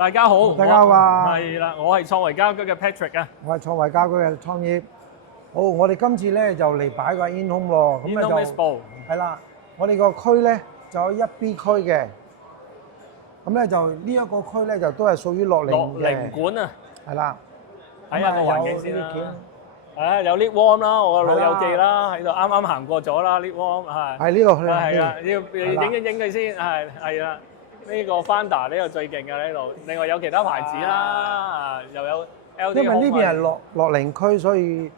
大家好，大家好啊！係啦，我係創維家居嘅 Patrick啊。我係創維家居嘅創業。好，我哋今次咧就嚟擺個 In Home 喎，咁咧 In-Home Expo 係啦。我哋個區咧就有1B 區嘅，咁咧就呢一個區咧就都係屬於樂齡館啊，係啦。睇下個環境先啦。有 Live Warm 啦，我個老友記啦喺度啱啱行過咗啦 ，Live Warm 係。係呢度係啦，要影佢先，係啦。呢個 Founder 呢個最勁嘅呢度，另外有其他牌子啦，又有 LD。因為呢邊係樂齡區，所以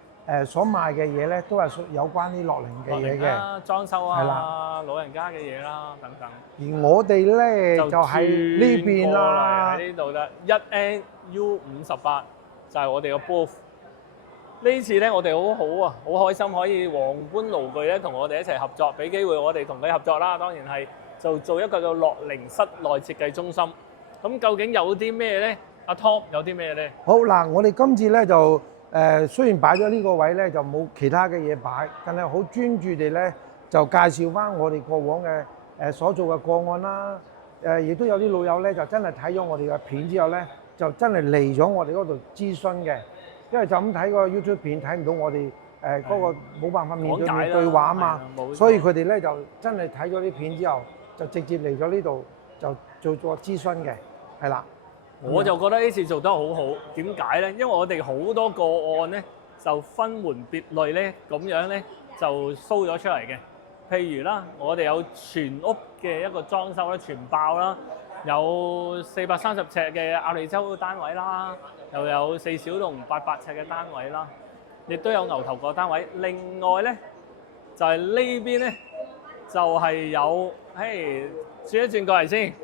所賣嘅嘢咧都係有關啲樂齡嘅嘢嘅，裝修啊，老人家嘅嘢啦等等。而我哋咧就喺呢邊啦，喺呢度啦，1NU58就係我哋個 booth。呢次咧我哋好好啊，好開心可以皇冠爐具咧同我哋一齊合作，俾機會我哋同佢合作啦。當然係就做一個叫樂齡室內設計中心。咁究竟有啲咩咧？阿 Tom 有啲咩咧？好嗱，我哋今次咧就雖然擺咗呢個位咧就冇其他嘅嘢擺，但係好專注地咧就介紹翻我哋過往嘅所做嘅個案啦。亦都有啲老友咧就真係睇咗我哋嘅片之後咧，就真係嚟咗我哋嗰度諮詢嘅。因為就咁睇個 YouTube 片睇唔到我哋嗰個冇辦法面對面對話啊嘛，所以佢哋咧就真係睇咗啲片之後，就直接嚟咗呢度就做諮詢嘅，係啦。我就覺得呢次做得好好，點解咧？因為我哋好多個案咧就分門別類咧咁樣咧就 show 咗出嚟嘅。譬如啦，我哋有全屋嘅一個裝修咧，全爆啦，有430尺嘅鴨脷洲單位啦。又有4小龍800尺嘅單位啦，亦都有牛頭角單位。另外咧，就係呢邊咧，就係有，轉一轉過嚟先，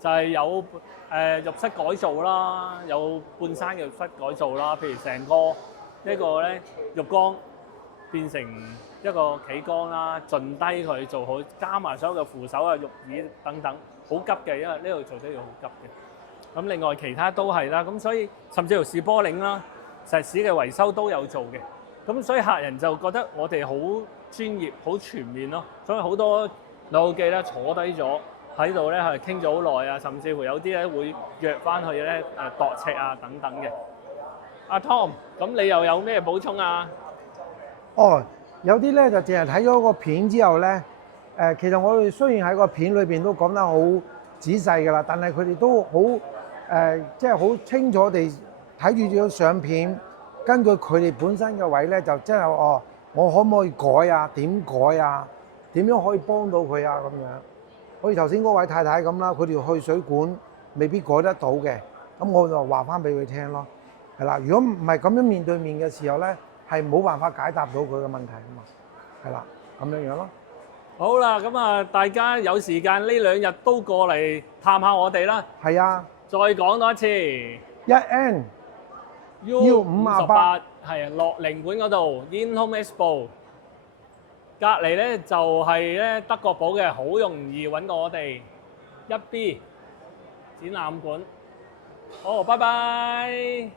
就係有浴室改造啦，有半山嘅浴室改造啦。譬如成個呢個咧浴缸變成一個企缸啦，盡低佢做好，加埋所有嘅扶手啊、浴椅等等，好急嘅，因為呢度做得要好急嘅。咁另外其他都係啦，咁所以甚至乎士波嶺啦、石屎嘅維修都有做嘅，咁所以客人就覺得我哋好專業、好全面咯。所以好多老記咧坐低咗喺度咧係傾咗好耐啊，甚至乎有啲咧會約翻去咧度尺啊等等嘅。阿 Tom，咁你又有咩補充啊？哦，有啲咧就淨係睇咗個片之後咧，其實我哋雖然喺個片裏邊都講得好仔細㗎啦，但係佢哋都好。即係好清楚地睇住張相片，根據佢哋本身嘅位咧，就真係我可唔可以改啊？點改啊？點樣可以幫到佢啊？咁樣，好似頭先嗰位太太咁啦，佢條去水管未必改得到嘅，咁我就話翻俾佢聽咯，係啦。如果唔係咁樣面對面嘅時候咧，係冇辦法解答到佢嘅問題啊嘛，係啦，咁樣樣咯。好啦，咁啊，大家有時間呢2日都過嚟探下我哋啦。係啊。再講多一次，1NU58係樂齡館嗰度 In Home Expo，隔離咧就係咧德國寶嘅，好容易揾到我哋 1B 展覽館。好，拜拜。